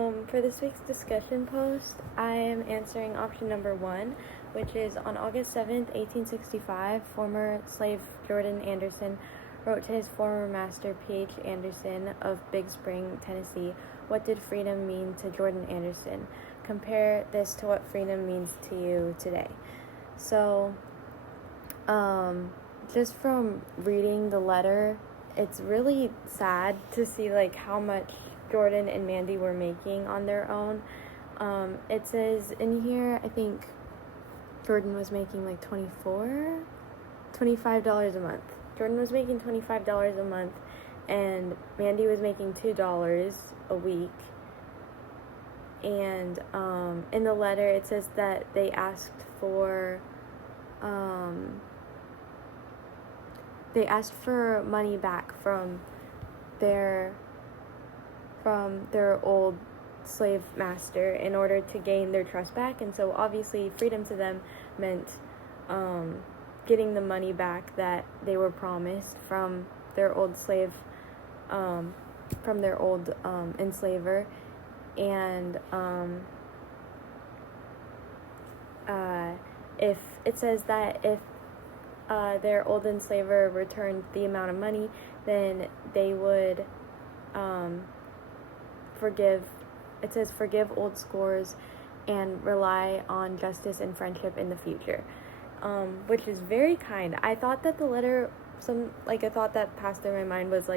For this week's discussion post, I am answering option number 1, which is on August 7th, 1865, former slave Jordan Anderson wrote to his former master P.H. Anderson of Big Spring, Tennessee, "What did freedom mean to Jordan Anderson? Compare this to what freedom means to you today." So, just from reading the letter, it's really sad to see how much Jordan and Mandy were making on their own. It says in here, I think Jordan was making $25 a month. Jordan was making $25 a month, and Mandy was making $2 a week. And in the letter, it says that they asked for money back from their old slave master in order to gain their trust back. And so obviously freedom to them meant getting the money back that they were promised from their old slave, from their old enslaver. And if it says that if their old enslaver returned the amount of money, then they would forgive old scores and rely on justice and friendship in the future, which is very kind. I thought that the letter, a thought that passed through my mind was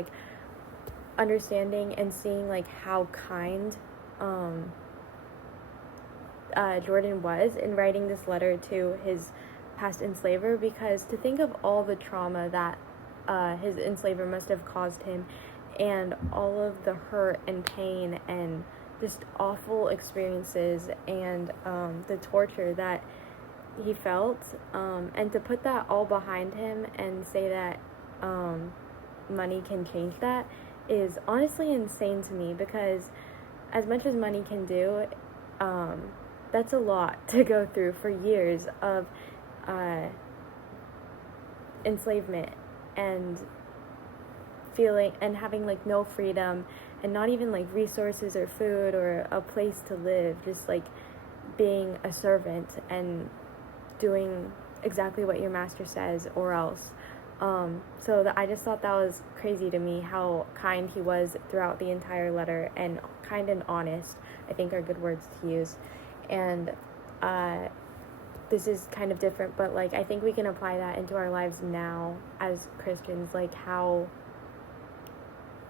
understanding and seeing how kind Jordan was in writing this letter to his past enslaver, because to think of all the trauma that his enslaver must have caused him, and all of the hurt and pain and just awful experiences and the torture that he felt, and to put that all behind him and say that money can change that is honestly insane to me, because as much as money can do, that's a lot to go through for years of enslavement and feeling and having no freedom and not even resources or food or a place to live, just being a servant and doing exactly what your master says or else. I just thought that was crazy to me, how kind he was throughout the entire letter, and kind and honest, I think, are good words to use. And this is kind of different, but I think we can apply that into our lives now as Christians, how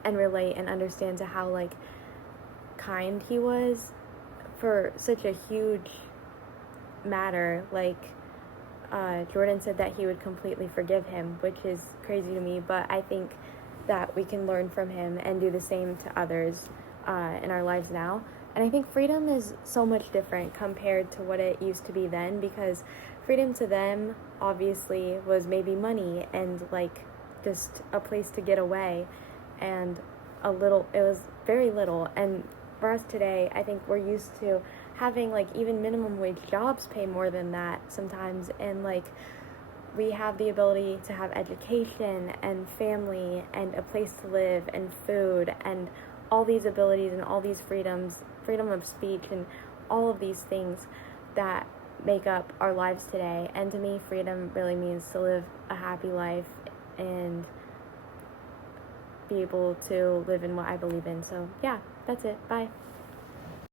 and relate and understand to how kind he was for such a huge matter. Jordan said that he would completely forgive him, which is crazy to me, but I think that we can learn from him and do the same to others in our lives now. And I think freedom is so much different compared to what it used to be then, because freedom to them obviously was maybe money and just a place to get away, and it was very little. And for us today, I think we're used to having even minimum wage jobs pay more than that sometimes, and we have the ability to have education and family and a place to live and food and all these abilities and all these freedoms, freedom of speech and all of these things that make up our lives today. And to me, freedom really means to live a happy life and be able to live in what I believe in. So yeah, that's it. Bye.